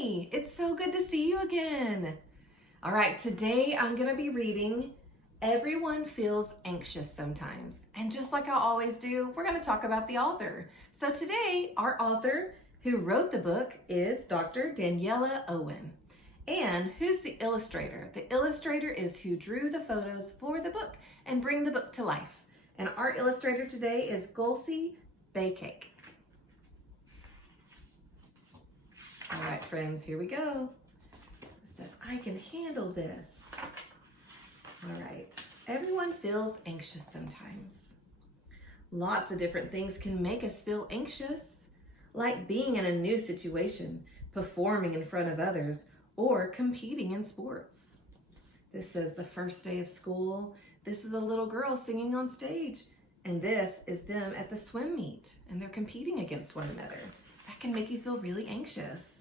Hi, it's so good to see you again. All right, today I'm going to be reading Everyone Feels Anxious Sometimes. And just like I always do, we're going to talk about the author. So today, our author who wrote the book is Dr. Daniela Owen. And who's the illustrator? The illustrator is who drew the photos for the book and bring the book to life. And our illustrator today is Gulcie Baycake. All right, friends, here we go. It says, I can handle this. All right, everyone feels anxious sometimes. Lots of different things can make us feel anxious, like being in a new situation, performing in front of others, or competing in sports. This says the first day of school. This is a little girl singing on stage. And this is them at the swim meet, and they're competing against one another. That can make you feel really anxious.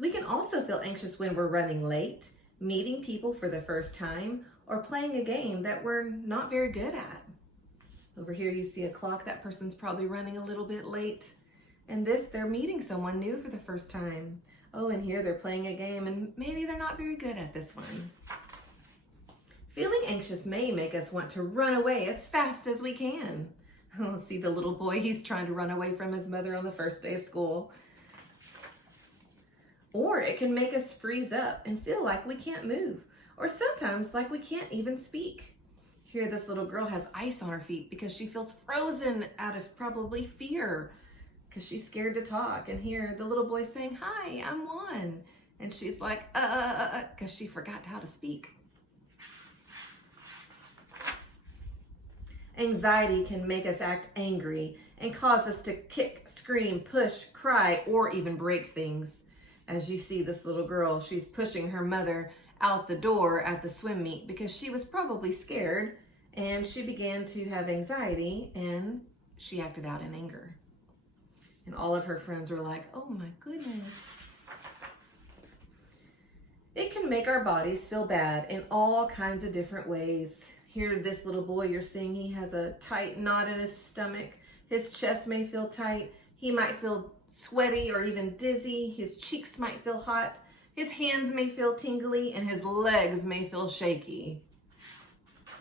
We can also feel anxious when we're running late, meeting people for the first time, or playing a game that we're not very good at. Over here you see a clock. That person's probably running a little bit late. And this, they're meeting someone new for the first time. Oh, and here they're playing a game and maybe they're not very good at this one. Feeling anxious may make us want to run away as fast as we can. Oh, see the little boy, he's trying to run away from his mother on the first day of school. Or it can make us freeze up and feel like we can't move, or sometimes like we can't even speak. Here, this little girl has ice on her feet because she feels frozen out of probably fear because she's scared to talk. And here, the little boy's saying, hi, I'm Juan. And she's like, because she forgot how to speak. Anxiety can make us act angry and cause us to kick, scream, push, cry, or even break things. As you see this little girl, she's pushing her mother out the door at the swim meet because she was probably scared and she began to have anxiety and she acted out in anger. And all of her friends were like, oh my goodness. It can make our bodies feel bad in all kinds of different ways. Here, this little boy you're seeing, he has a tight knot in his stomach. His chest may feel tight. He might feel sweaty or even dizzy. His cheeks might feel hot. His hands may feel tingly and his legs may feel shaky.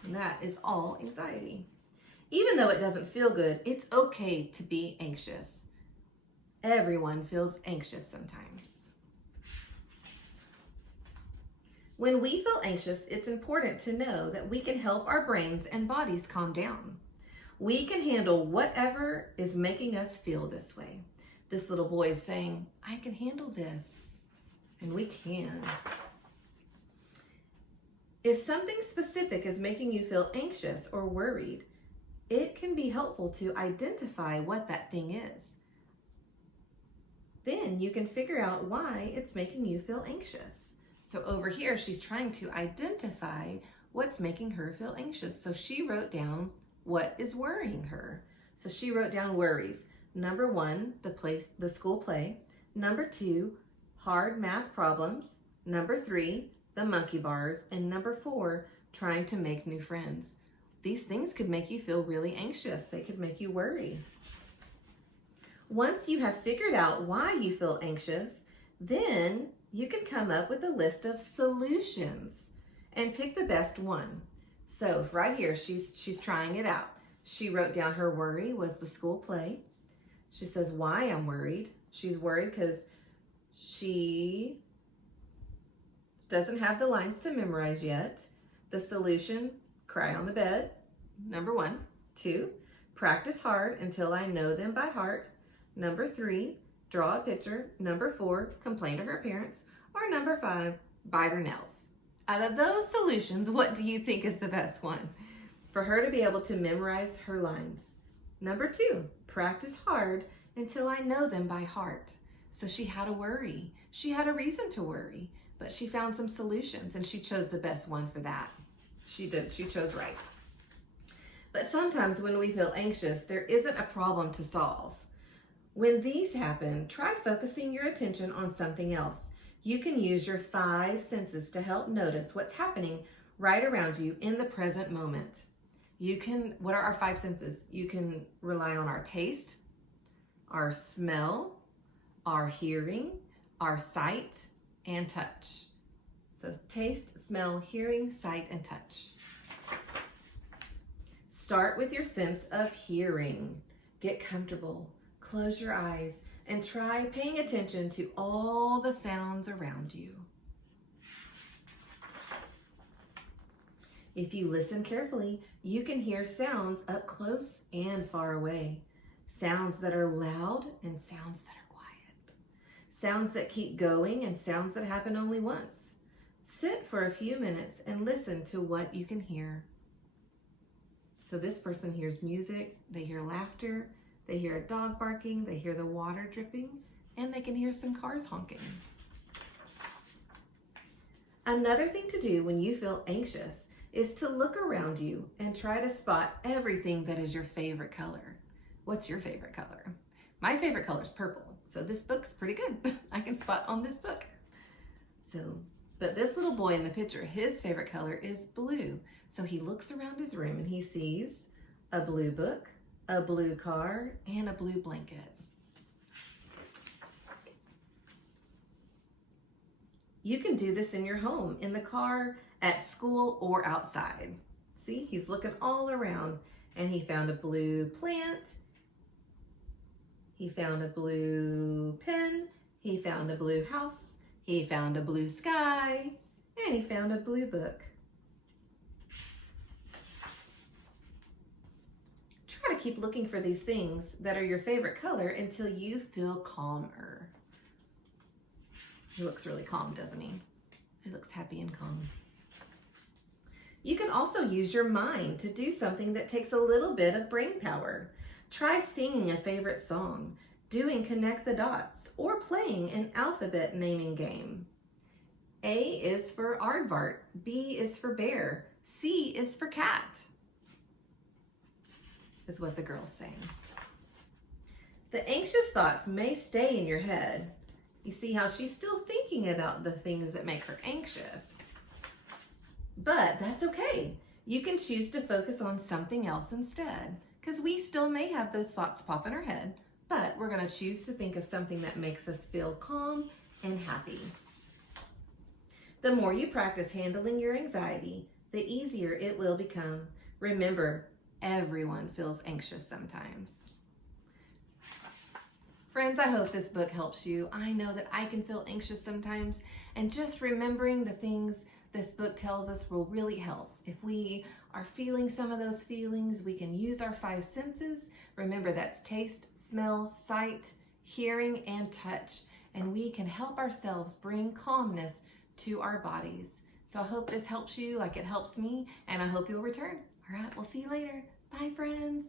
And that is all anxiety. Even though it doesn't feel good, it's okay to be anxious. Everyone feels anxious sometimes. When we feel anxious, it's important to know that we can help our brains and bodies calm down. We can handle whatever is making us feel this way. This little boy is saying, I can handle this. And we can. If something specific is making you feel anxious or worried, it can be helpful to identify what that thing is. Then you can figure out why it's making you feel anxious. So over here, she's trying to identify what's making her feel anxious. So she wrote down what is worrying her. So she wrote down worries. Number 1, the school play. Number 2, hard math problems. Number 3, the monkey bars. And number 4, trying to make new friends. These things could make you feel really anxious. They could make you worry. Once you have figured out why you feel anxious, then you can come up with a list of solutions and pick the best one. So right here, she's trying it out. She wrote down her worry was the school play. She says, why I'm worried. She's worried because she doesn't have the lines to memorize yet. The solution, cry on the bed, number 1. 2, practice hard until I know them by heart. Number 3, draw a picture. Number 4, complain to her parents. Or number 5, bite her nails. Out of those solutions, what do you think is the best one? For her to be able to memorize her lines. Number 2, practice hard until I know them by heart. So she had a worry. She had a reason to worry, but she found some solutions and she chose the best one for that. She chose right. But sometimes when we feel anxious, there isn't a problem to solve. When these happen, try focusing your attention on something else. You can use your 5 senses to help notice what's happening right around you in the present moment. What are our 5 senses? You can rely on our taste, our smell, our hearing, are sight and touch. So taste, smell, hearing, sight, and touch. Start with your sense of hearing. Get comfortable, close your eyes, and try paying attention to all the sounds around you. If you listen carefully, you can hear sounds up close and far away. Sounds that are loud and sounds that are quiet. Sounds that keep going and sounds that happen only once. Sit for a few minutes and listen to what you can hear. So this person hears music, they hear laughter, they hear a dog barking, they hear the water dripping, and they can hear some cars honking. Another thing to do when you feel anxious is to look around you and try to spot everything that is your favorite color. What's your favorite color? My favorite color is purple, so this book's pretty good. I can spot on this book. But this little boy in the picture, his favorite color is blue. So he looks around his room and he sees a blue book, a blue car, and a blue blanket. You can do this in your home, in the car, at school, or outside. See, he's looking all around and he found a blue plant, he found a blue pen, he found a blue house, he found a blue sky, and he found a blue book. Try to keep looking for these things that are your favorite color until you feel calmer. He looks really calm, doesn't he? He looks happy and calm. You can also use your mind to do something that takes a little bit of brain power. Try singing a favorite song, doing connect the dots, or playing an alphabet naming game. A is for aardvark, B is for bear, C is for cat, is what the girl's saying. The anxious thoughts may stay in your head. You see how she's still thinking about the things that make her anxious. But that's okay. You can choose to focus on something else instead, because we still may have those thoughts pop in our head, but we're going to choose to think of something that makes us feel calm and happy. The more you practice handling your anxiety, the easier it will become. Remember, everyone feels anxious sometimes. Friends, I hope this book helps you. I know that I can feel anxious sometimes, and just remembering the things this book tells us will really help. If we are feeling some of those feelings, we can use our 5 senses. Remember, that's taste, smell, sight, hearing, and touch, and we can help ourselves bring calmness to our bodies. So I hope this helps you like it helps me, and I hope you'll return. All right, we'll see you later. Bye, friends.